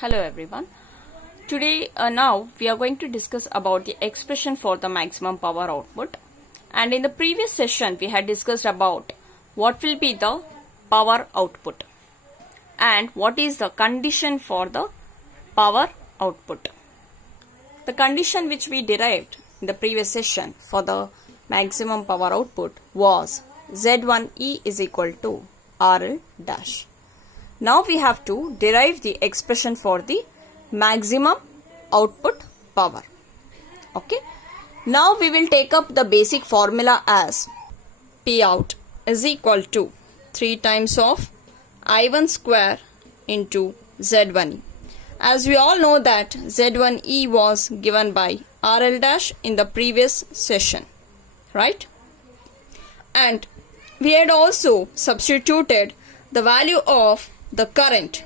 Hello everyone. Today now we are going to discuss about the expression for the maximum power output, and in the previous session we had discussed about what will be the power output and what is the condition for the power output. The condition which we derived in the previous session for the maximum power output was Z1E is equal to RL dash. Now we have to derive the expression for the maximum output power. Okay. Now we will take up the basic formula as P out is equal to 3 times of I1 square into Z1E. As we all know that Z1E was given by RL dash in the previous session, right? And we had also substituted the value of the current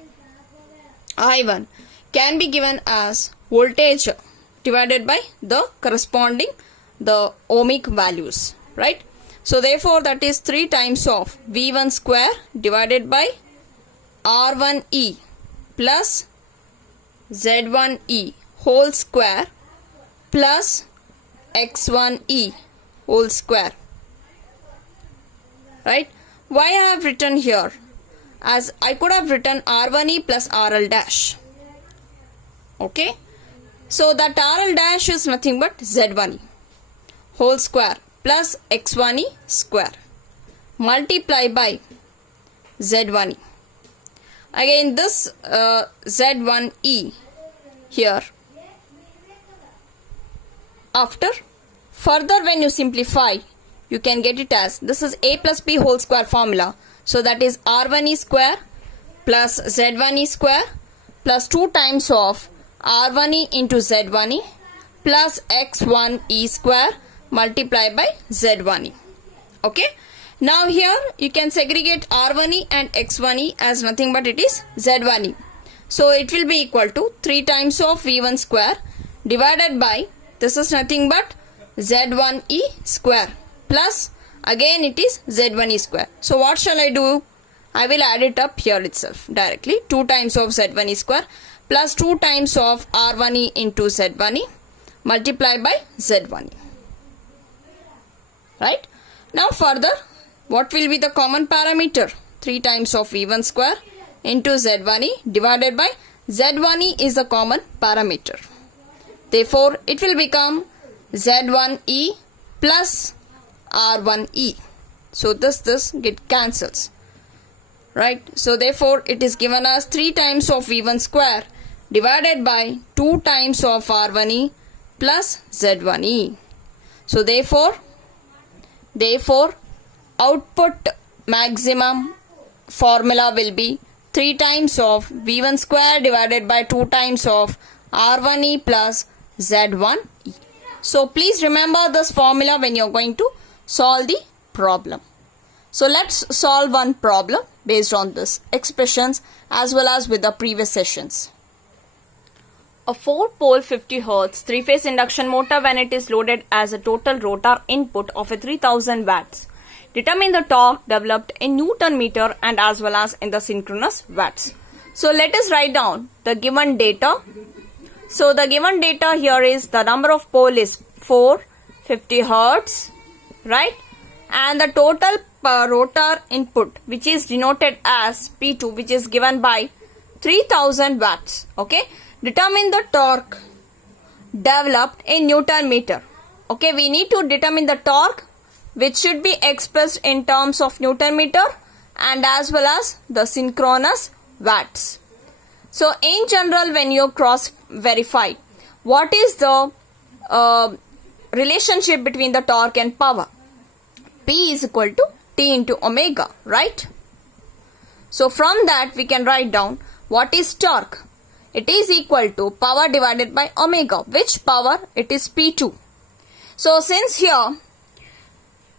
I1 can be given as voltage divided by the corresponding the ohmic values, right? So therefore that is 3 times of V1 square divided by R1E plus Z1E whole square plus X1E whole square, right? Why I have written here? As I could have written R1E plus RL dash. Okay. So that RL dash is nothing but Z1E whole square plus X1E square multiply by Z1E. Again this Z1E here. After further when you simplify, you can get it as this is A plus B whole square formula. So that is R1E square plus Z1E square plus 2 times of R1E into Z1E plus X1E square multiplied by Z1E. Okay. Now here you can segregate R1E and X1E as nothing but it is Z1E. So it will be equal to 3 times of V1 square divided by this is nothing but Z1E square plus again it is Z1E square. So what shall I do? I will add it up here itself directly. 2 times of Z1E square plus 2 times of R1E into Z1E multiplied by Z1E. Right? Now further, what will be the common parameter? 3 times of V1 square into Z1E divided by Z1E is the common parameter. Therefore, it will become Z1E plus R1E. So this get cancels, right? So therefore it is given as 3 times of V1 square divided by 2 times of R1E plus Z1E. So therefore output maximum formula will be 3 times of V1 square divided by 2 times of R1E plus Z1E. So please remember this formula when you are going to solve the problem. So let's solve one problem based on this expressions as well as with the previous sessions. A 4-pole 50 Hz 3-phase induction motor, when it is loaded as a total rotor input of a 3000 watts. Determine the torque developed in Newton meter and as well as in the synchronous watts. So let us write down the given data. So the given data here is the number of pole is 450 Hz, right? And the total rotor input which is denoted as P2 which is given by 3000 watts. Okay. Determine the torque developed in Newton meter. Okay. We need to determine the torque which should be expressed in terms of Newton meter and as well as the synchronous watts. So in general when you cross verify, what is the relationship between the torque and power? P is equal to T into omega, right? So from that we can write down what is torque. It is equal to power divided by omega. Which power? It is P2. So since here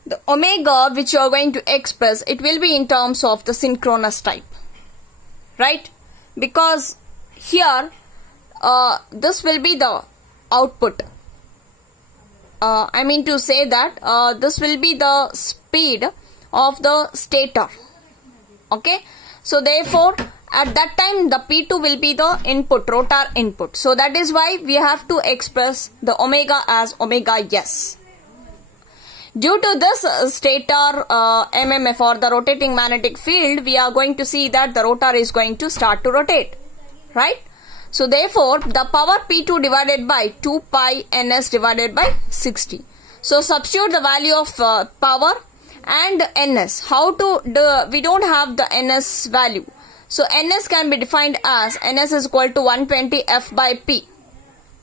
the omega which you are going to express, it will be in terms of the synchronous type, right? Because here this will be the output. I mean to say that this will be the speed of the stator. Okay. So therefore At that time, the P2 will be the input, rotor input. So that is why we have to express the omega as omega S. Due to this stator MMF or the rotating magnetic field, we are going to see that the rotor is going to start to rotate, right? So therefore, the power P2 divided by 2 pi ns divided by 60. So substitute the value of power and ns. How to do? We don't have the ns value. So ns can be defined as ns is equal to 120 f by p.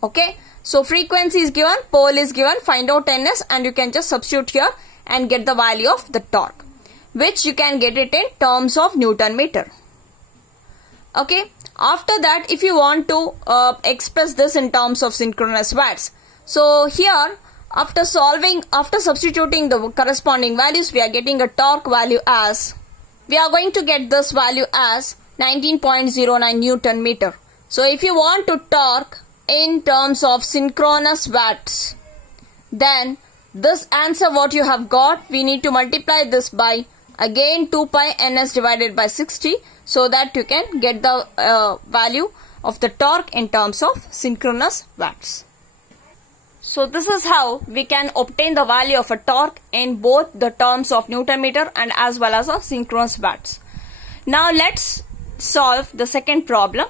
Okay. So frequency is given, pole is given, find out ns and you can just substitute here and get the value of the torque, which you can get it in terms of Newton meter. Okay. After that, if you want to express this in terms of synchronous watts, so here after substituting the corresponding values, we are getting a torque value as, we are going to get this value as 19.09 Newton meter. So if you want to torque in terms of synchronous watts, then this answer what you have got, we need to multiply this by again 2 pi ns divided by 60, so that you can get the value of the torque in terms of synchronous watts. So this is how we can obtain the value of a torque in both the terms of Newton meter and as well as a synchronous watts. Now let's solve the second problem.